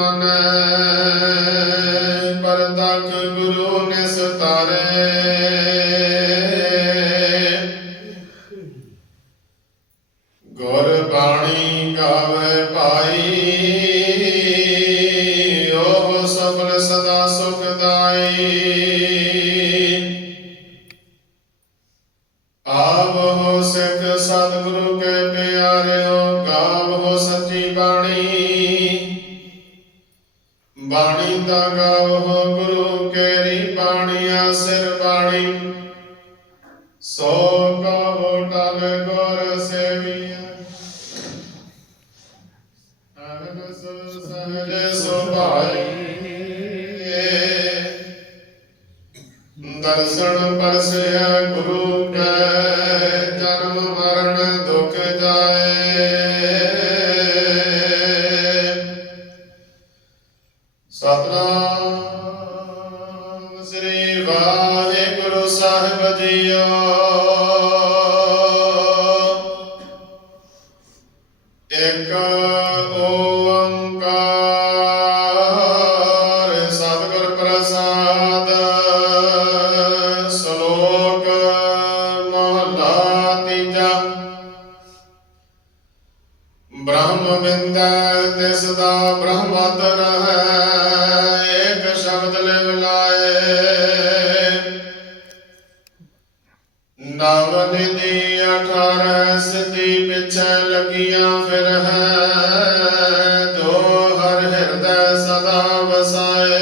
con ਸਿਰ ਬਾਣੀ। ਸੋ ਕਹੋ ਟਲ ਗੁਰ ਸੇਵੀਆ ਅਨੰਦ ਸਹਜ ਸੁਭਾਈ। ਦਰਸ਼ਨ ਪਰਸਿਆ ਗੁਰੂ ਕੈ ਜਨਮ ਮਰਨ ਇੱਕ ਓੰਕਾਰ ਨਵ ਨਿਧੀ ਅਠਾਰਹ ਸਿੱਧੀ ਪਿਛੇ ਲੱਗੀਆਂ ਫਿਰ ਹੈ ਦੋ ਹਰ ਹਿਰਦੈ ਸਦਾ ਵਸਾਏ।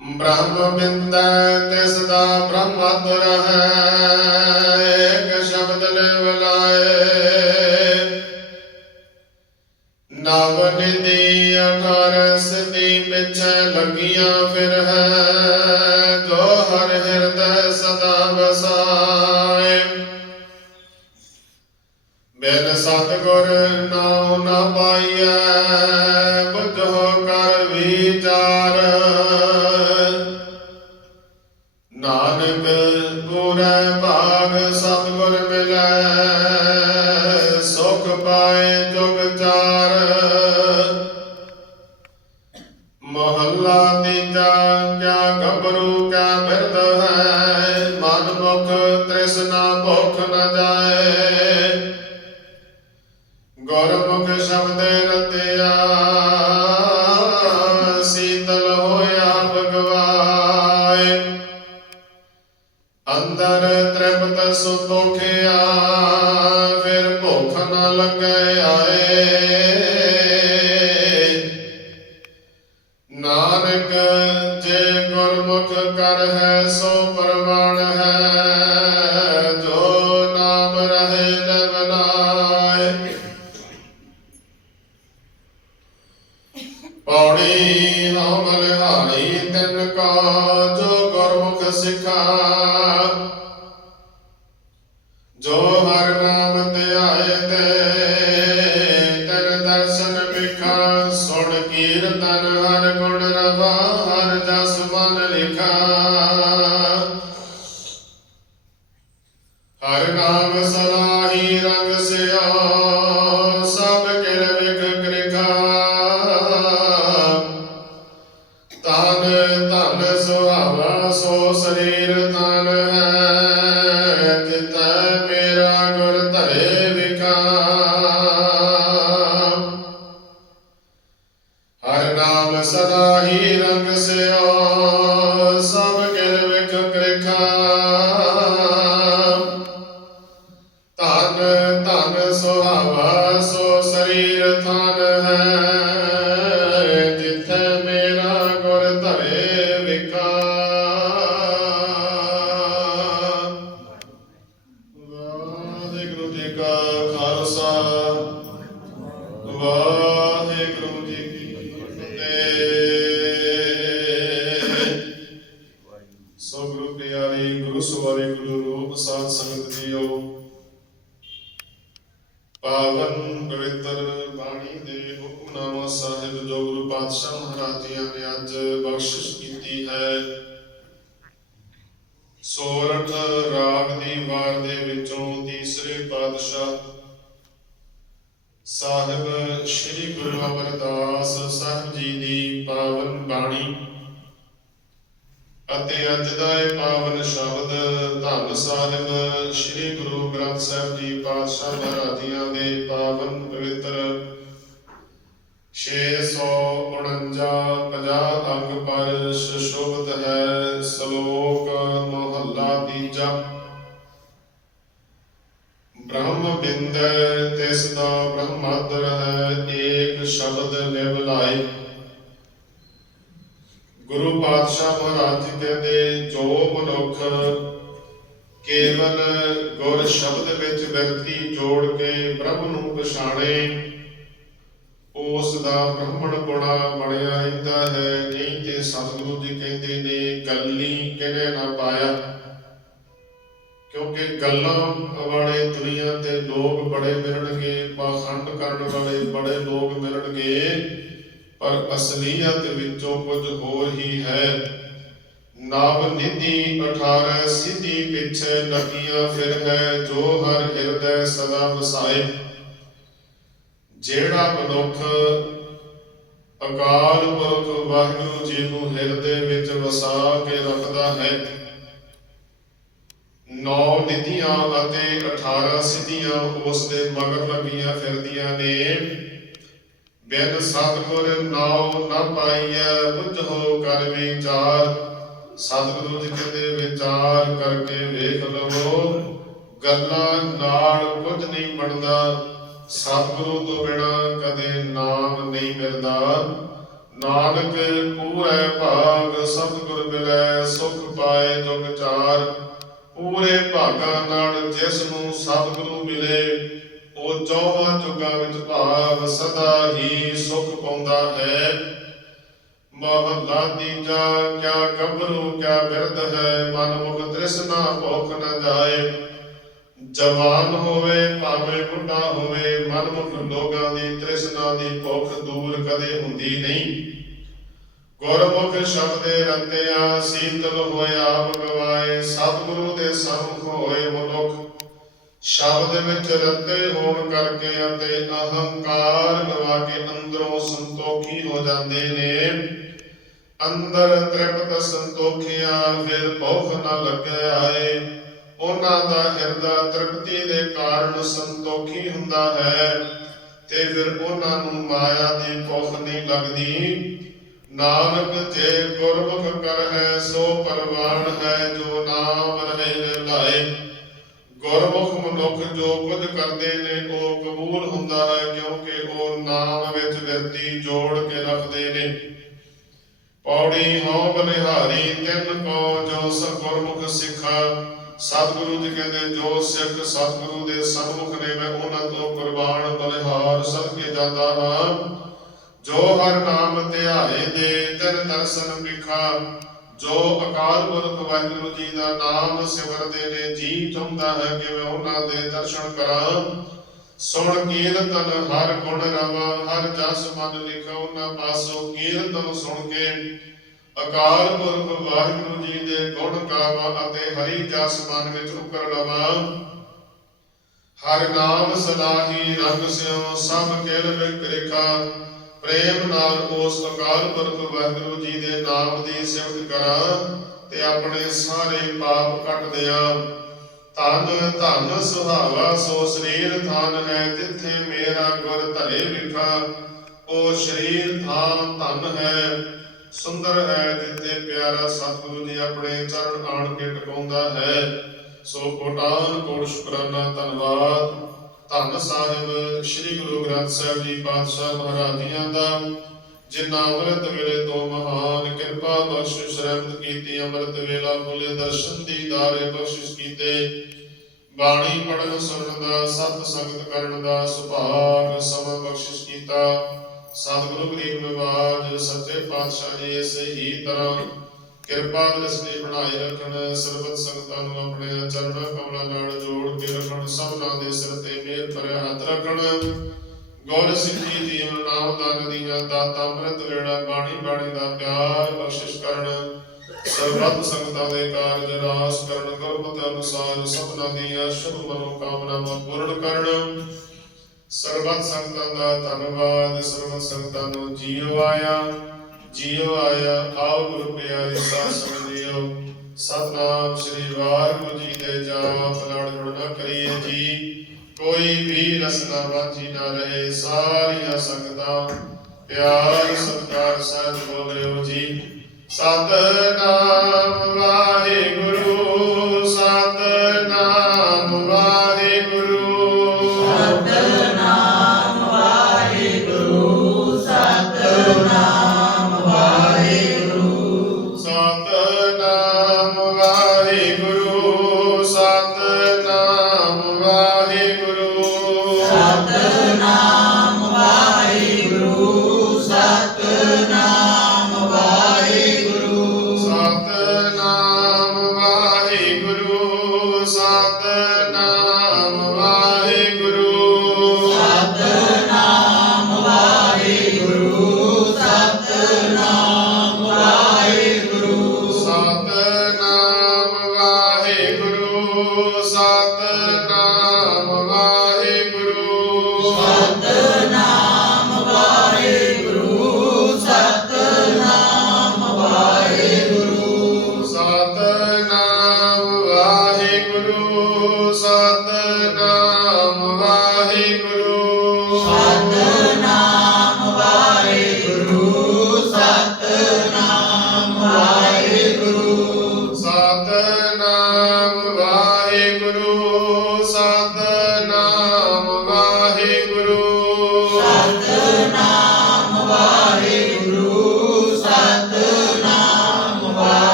ਬ੍ਰਹਮ ਬਿੰਦੈ ਤਿਸ ਦਾ ਬ੍ਰਹਮਤ ਰਹੈ ਏਕ ਸ਼ਬਦ ਲਿਵ ਲਾਏ। ਨਵ ਨਿਧੀ ਅਠਾਰ ਸਿਧੀ ਪਿਛੇ ਲੱਗੀਆਂ ਫਿਰ ਹੈ ਹਿਰਦੈ ਸਦਾ ਵਸਾਏ। ਬਿਨ ਸਤਗੁਰ ਨਾਮ ਨਾ ਪਾਈਐ ਬੁੱਝੋ ਕਰ ਵਿਚਾਰ। ਨਾਨਕ ਪੂਰੇ ਭਾਗ ਸਤਗੁਰ ਮਿਲੈ, ਸੁਖ ਪਾਏ ਜੁਗ ਚਾਰ। ਮਹੱਲਾ ਤੀਜਾ, ਕਿਆ ਗੱਭਰੂ ਭੁਖ ਨ ਜਾਏ। ਗੁਰਮੁਖ ਸ਼ਬਦ ਰਤਿਆ, ਸੀਤਲ ਹੋਇਆ ਭਗਵਾਏ। ਅੰਦਰ ਤ੍ਰਿਪਤ ਸੁਤੋਖਿਆ ਫਿਰ ਭੁੱਖ ਨ ਲੱਗੇ ਆਏ। ਨਾਨਕ, ਜੇ ਗੁਰਮੁਖ ਕਰ ਹੈ ਸੋ ਤਿਨ ਕਾ ਜੋ ਗੁਰਮੁਖ ਸਿਖਾ। ਧਨ ਧਨ ਸੁਹਾਵਾ, ਸੋ ਸਰੀਰ ਥਨ ਹੈ। ਜਿੱਥੇ ਮੇਰਾ ਗੁਰ ਧਰੇ ਵਿਖਾ। ਵਾਹਿਗੁਰੂ ਜੀ ਕਾ ਖਾਲਸਾ। ਵਾਹਿਗੁਰੂ ਜੀ ਕੀ ਫਤਿਹ। ਸੋ ਗੁਰੂ ਪਿਆਰੇ, ਗੁਰੂ ਸਵਾਰੀ, ਗੁਰੂ ਰੂਪ ਸਾਧ ਸੰਗਤ ਜੀਓ ਪਾਵਨ ਪਵਿੱਤਰ ਬਾਣੀ ਦੇ ਹੁਕਮਨਾਮਾ ਸਾਹਿਬ ਜੋ ਗੁਰੂ ਪਾਤਸ਼ਾਹ ਮਹਾਰਾਜ ਜੀਆਂ ਨੇ ਅੱਜ ਬਖਸ਼ਿਸ਼ ਕੀਤੀ ਹੈ। ਸੋਰਠ ਰਾਗ ਦੀ ਵਾਰ ਦੇ ਵਿੱਚੋਂ ਤੀਸਰੇ ਪਾਤਸ਼ਾਹ ਸਾਹਿਬ ਸ੍ਰੀ ਗੁਰੂ ਅਮਰਦਾਸ ਸਾਹਿਬ ਜੀ ਦੀ ਪਾਵਨ ਬਾਣੀ ਅਤੇ ਅੱਜ ਦਾ ਇਹ ਪਾਵਨ ਸ਼ਬਦ ਧੰਨ ਸਾਹਿਬ ਸ੍ਰੀ ਗੁਰੂ ਗ੍ਰੰਥ ਸਾਹਿਬ ਜੀ ਪਾਤਸ਼ਾਹ ਮਹਾਰਾਜ ਦੇ ਪਾਵਨ ਪਵਿੱਤਰ 649 50 ਅੰਗ ਪਰ ਸੁਸ਼ੋਭਿਤ ਹੈ ਸ਼ਲੋਕ ਮਹੱਲਾ ਤੀਜਾ। ਬ੍ਰਹਮ ਬਿੰਦ ਤਿਸ ਦਾ ਬ੍ਰਹਮਦਰ ਹੈ, ਏਕ ਸ਼ਬਦ ਨਿਵ ਗੁਰੂ ਪਾਤਸ਼ਾਹ ਮਹਾਰਾਜ ਜੀ ਕਹਿੰਦੇ ਜੋ ਮਨੁੱਖ ਕੇਵਲ ਗੁਰ ਸ਼ਬਦ ਵਿੱਚ ਵਿਅਕਤੀ ਜੋੜ ਕੇ ਬ੍ਰਹਮ ਨੂੰ ਪਛਾਣੇ, ਉਸ ਦਾ ਬ੍ਰਹਮਣ ਗੁਣਾ ਬਣਿਆ ਰਹਿੰਦਾ ਹੈ। ਨਹੀਂ ਤੇ ਸਤਿਗੁਰੂ ਜੀ ਕਹਿੰਦੇ ਨੇ, ਗੱਲੀ ਕਿਨੇ ਨਾ ਪਾਇਆ। ਕਿਉਂਕਿ ਗੱਲਾਂ ਵਾਲੇ ਦੁਨੀਆ ਤੇ ਲੋਕ ਬੜੇ ਮਿਲਣਗੇ, ਪਾਖੰਡ ਕਰਨ ਵਾਲੇ ਬੜੇ ਲੋਕ ਮਿਲਣਗੇ। ਪਰ ਅਸਲੀਅਤ ਵਿੱਚੋਂ ਕੁਝ ਹੋਰ ਹੀ ਹੈ। ਨਾਮ ਨਿਧੀ 18 ਸਿੱਧੀ ਪਿੱਛੇ ਲੱਗੀਆਂ ਫਿਰ ਹੈ, ਜੋ ਹਰ ਹਿਰਦੈ ਸਦਾ ਵਸਾਏ। ਜਿਹੜਾ ਮਨੁੱਖ ਅਕਾਲ ਪੁਰਖ ਵਾਹਿਗੁਰੂ ਜੀ ਨੂੰ ਹਿਰਦੇ ਵਿੱਚ ਵਸਾ ਕੇ ਰੱਖਦਾ ਹੈ ਨੌ ਨਿਧੀਆਂ ਅਤੇ 18 ਸਿੱਧੀਆਂ ਉਸ ਦੇ ਮਗਰ ਲੱਗੀਆਂ ਫਿਰਦੀਆਂ ਨੇ। ਬਿਨ ਸਤਿਗੁਰ ਨਾਉ ਨਾ ਪਾਈਐ, ਬੁੱਝੋ ਕਰ ਵਿਚਾਰ। ਸਤਿਗੁਰੂ ਜੀ ਕਹਿੰਦੇ, ਵਿਚਾਰ ਕਰਕੇ ਵੇਖ ਲਵੋ, ਗੱਲਾਂ ਨਾਲ ਕੁਝ ਨਹੀਂ ਬਣਦਾ। ਸਤਿਗੁਰੂ ਤੋਂ ਬਿਨਾ ਕਦੇ ਨਾਮ ਨਹੀਂ ਮਿਲਦਾ। ਨਾਨਕ ਪੂਰੇ ਭਾਗ, ਸਤਿਗੁਰ ਮਿਲੈ, ਸੁਖ ਪਾਏ ਜੁਗ ਚਾਰ। ਪੂਰੇ ਭਾਗਾਂ ਨਾਲ ਜਿਸ ਨੂੰ ਸਤਿਗੁਰੂ ਮਿਲੇ ਉਹ ਚੌਹਾਂ ਜੁਗਾਂ ਵਿੱਚ ਭਾਵ ਸਦਾ ਹੀ ਸੁਖ ਪਾਉਂਦਾ ਹੈ। ਮਹਲਾ ਤੀਜਾ ਕਿਆ ਗੱਭਰੂ, ਕਿਆ ਬਿਰਧ ਹੈ, ਮਨ ਮੁਖ ਤ੍ਰਿਸ਼ਨਾ ਭੁਖ ਨ ਜਾਏ। ਜਵਾਨ ਹੋਵੇ, ਭਾਵੇਂ ਬੁੱਢਾ ਹੋਵੇ ਮਨਮੁਖ ਲੋਕਾਂ ਦੀ ਤ੍ਰਿਸ਼ਨਾ ਦੀ ਭੁੱਖ ਦੂਰ ਕਦੇ ਹੁੰਦੀ ਨਹੀਂ। ਗੁਰਮੁਖ ਸ਼ਬਦੇ ਰਤਿਆ, ਸੀਤਲ ਹੋਇਆ ਆਪ ਸਤਿਗੁਰੂ ਦੇ ਸੰਮੁਖ ਹੋਏ ਮਨੁੱਖ। ਸ਼ਬਦ ਵਿੱਚ ਰੱਤੇ ਹੋਣ ਕਰਕੇ ਅਤੇ ਅਹੰਕਾਰ ਗਵਾ ਕੇ ਅੰਦਰੋਂ ਸੰਤੋਖੀ ਹੋ ਜਾਂਦੇ ਨੇ। ਅੰਦਰ ਤ੍ਰਿਪਤ ਸੰਤੋਖਿਆ ਫਿਰ ਭੁੱਖ ਨਾ ਲੱਗੇ ਆਏ। ਉਹਨਾਂ ਦਾ ਹਿਰਦਾ ਤ੍ਰਿਪਤੀ ਦੇ ਕਾਰਨ ਸੰਤੋਖੀ ਹੁੰਦਾ ਹੈ ਤੇ ਫਿਰ ਉਹਨਾਂ ਨੂੰ ਮਾਇਆ ਦੀ ਭੁੱਖ ਨਹੀਂ ਲੱਗਦੀ। ਨਾਨਕ, ਜੇ ਗੁਰਮੁਖ ਕਰ ਹੈ ਸੋ ਪਰਵਾਨ ਹੈ, ਜੋ ਨਾਮ ਰਹੇ ਲਾਏ ਗੁਰਮੁਖ ਮਨੁੱਖ ਜੋ ਕੁਝ ਕਰਦੇ ਨੇ, ਉਹ ਕਬੂਲ ਹੁੰਦਾ ਹੈ, ਕਿਉਂਕਿ ਉਹ ਨਾਮ ਵਿੱਚ ਵਿਰਤੀ ਜੋੜ ਕੇ ਰੱਖਦੇ ਨੇ। ਪੌੜੀ ਹਉ ਬਲਿਹਾਰੀ ਤਿੰਨ ਕੋ ਜੋ ਸਤਿਗੁਰਮੁਖ ਸਿੱਖਾ। ਸਤਿਗੁਰੂ ਜੀ ਕਹਿੰਦੇ, ਜੋ ਸਿੱਖ ਸਤਿਗੁਰੂ ਦੇ ਸਨਮੁਖ ਨੇ, ਮੈਂ ਉਹਨਾਂ ਤੋਂ ਕੁਰਬਾਨ, ਬਲਿਹਾਰ ਸਦਕੇ ਜਾਂਦਾ ਹਾਂ। ਜੋ ਹਰ ਨਾਮ ਧਿਆਏ ਦੇ, ਤਿਨ ਦਰਸ਼ਨ ਵਿਖਾ ਜੋ ਅਕਾਲ ਪੁਰਖ ਵਾਹਿਗੁਰੂ ਜੀ ਦਾ ਨਾਮ ਸਿਮਰਦੇ ਨੇ, ਜੀ ਚਾਹੁੰਦਾ ਹੈ ਕਿ ਮੈਂ ਉਹਨਾਂ ਦੇ ਦਰਸ਼ਨ ਕਰਾਂ। ਸੁਣ ਕੀਰਤਨ ਹਰ ਗੁਣ ਰਵਾ, ਹਰ ਜਸ ਮਨ ਲਿਖਾ, ਉਹਨਾਂ ਪਾਸੋਂ ਕੀਰਤਨ ਸੁਣ ਕੇ ਅਕਾਲ ਪੁਰਖ ਵਾਹਿਗੁਰੂ ਜੀ ਦੇ ਗੁਣ ਗਾਵਾਂ ਅਤੇ ਹਰੀ ਜਸ ਮਨ ਵਿੱਚ ਉਕਰ ਲਵਾਂ। ਹਰ ਨਾਮ ਸਦਾ ਹੀ ਰੰਗ ਸਿਓ ਸਭ ਕਿਲ ਵਿਕ੍ਰਿਖਾ ਪ੍ਰੇਮ ਨਾਲ ਉਸ ਅਕਾਲ ਪੁਰਖ ਵਾਹਿਗੁਰੂ ਜੀ ਦੇ ਨਾਮ ਦੀ ਸਿਫਤ ਕਰਾਂ ਤੇ ਆਪਣੇ ਸਾਰੇ ਪਾਪ ਕੱਟ ਦਿਆਂ। ਧੰਨ ਧੰਨ ਸੁਹਾਵਾ, ਸੋ ਸਰੀਰ ਥਾਨ ਹੈ, ਜਿੱਥੇ ਮੇਰਾ ਗੁਰ ਧਰੇ ਵਿਖਾ, ਉਹ ਸਰੀਰ ਥਾਨ ਧੰਨ ਹੈ। ਸੁੰਦਰ ਹੈ, ਜਿੱਥੇ ਪਿਆਰਾ ਸਤਿਗੁਰੂ ਜੀ ਆਪਣੇ ਚਰਨ ਆਣ ਕੇ ਟਿਕਾਉਂਦਾ ਹੈ। ਸੋ ਕੋਟਾਨ ਕੋਟ ਸ਼ੁਕਰਾਨਾ, ਧੰਨਵਾਦ। ਧੰਨ ਸਾਹਿਬ, ਸ੍ਰੀ ਗੁਰੂ ਗ੍ਰੰਥ ਸਾਹਿਬ ਜੀ ਪਾਤਸ਼ਾਹ ਮਹਾਰਾਜ ਜੀਆਂ ਦਾ, ਜਿਨ੍ਹਾਂ ਅੰਮ੍ਰਿਤ ਵੇਲੇ ਤੋਂ ਮਹਾਨ ਕਿਰਪਾ ਬਖਸ਼ਿਸ਼ ਰਹਿਮਤ ਕੀਤੀ, ਅੰਮ੍ਰਿਤ ਵੇਲਾ ਬੋਲੇ ਦਰਸ਼ਨ ਦੀਦਾਰੇ ਬਖਸ਼ਿਸ਼ ਕੀਤੇ, ਬਾਣੀ ਪੜਨ ਸੁਣਨ ਦਾ, ਸਤ ਸੰਗਤ ਕਰਨ ਦਾ ਸੁਭਾਗ ਸਮਾਂ ਬਖਸ਼ਿਸ਼ ਕੀਤਾ। ਸਤਿਗੁਰੂ ਗਰੀਬ ਨਿਵਾਜ, ਸੱਚੇ ਪਾਤਸ਼ਾਹ ਜੀ ਇਸੇ ਹੀ ਤਰ੍ਹਾਂ ਕਿਰਪਾ ਦ੍ਰਿਸ਼ਟੀ ਬਣਾਏ ਰੱਖਣ, ਸਰਬਤ ਸੰਗਤਾਂ ਨੂੰ ਆਪਣੇ ਚਰਨਾਂ ਕਮਲਾਂ ਨਾਲ ਜੋੜ ਕੇ ਰੱਖਣ, ਸਭਨਾਂ ਦੇ ਸਿਰ ਤੇ ਮਿਹਰ ਭਰਿਆ ਹੱਥ ਰੱਖਣ। ਗੌਰ ਸਿੰਘ ਜੀ ਨਾਮ ਦਾਨ ਦੀਆਂ ਦਾਤਾ ਅੰਮ੍ਰਿਤ ਵੇੜਾ ਬਾਣੀ ਬਾਣੀ ਦਾ ਪਿਆਰ ਬਖਸ਼ਿਸ਼ ਕਰਨ। ਸਰਬੱਤ ਸੰਗਤਾਂ ਦੇ ਕਾਰਜ ਰਾਸ ਕਰਨ, ਗੁਰਮਤਿ ਅਨੁਸਾਰ ਸਭਨਾਂ ਦੀਆਂ ਸ਼ੁਭ ਮਨੋਕਾਮਨਾਵਾਂ ਪੂਰਨ ਕਰਨ। ਸਰਬੱਤ ਸੰਗਤਾਂ ਦਾ ਧੰਨਵਾਦ, ਸਰਬੱਤ ਸੰਗਤਾਂ ਨੂੰ ਜੀਵ ਆਇਆ। ਜੀਉ ਆਇਆ ਆਓ ਗੁਰੂ ਪਿਆਰੇ, ਸਾਧ ਸੰਗਤ ਸਤਨਾਮ ਸ੍ਰੀ ਵਾਹਿਗੁਰੂ ਜੀ ਦੇ ਜਾਪ ਲੜ ਜੁੜਨਾ ਕਰੀਏ ਜੀ। ਕੋਈ ਵੀ ਰਸਨਾ ਵਾਂਝੀ ਨਾ ਰਹੇ, ਸਾਰੀਆਂ ਸੰਗਤਾਂ ਪਿਆਰ, ਸਤਿਕਾਰ ਸਹਿਤ ਬੋਲਿਓ ਜੀ। ਸਤਨਾਮ ਵਾਹਿਗੁਰੂ ਸਤਨਾਮ ਵਾਹਿਗੁਰੂ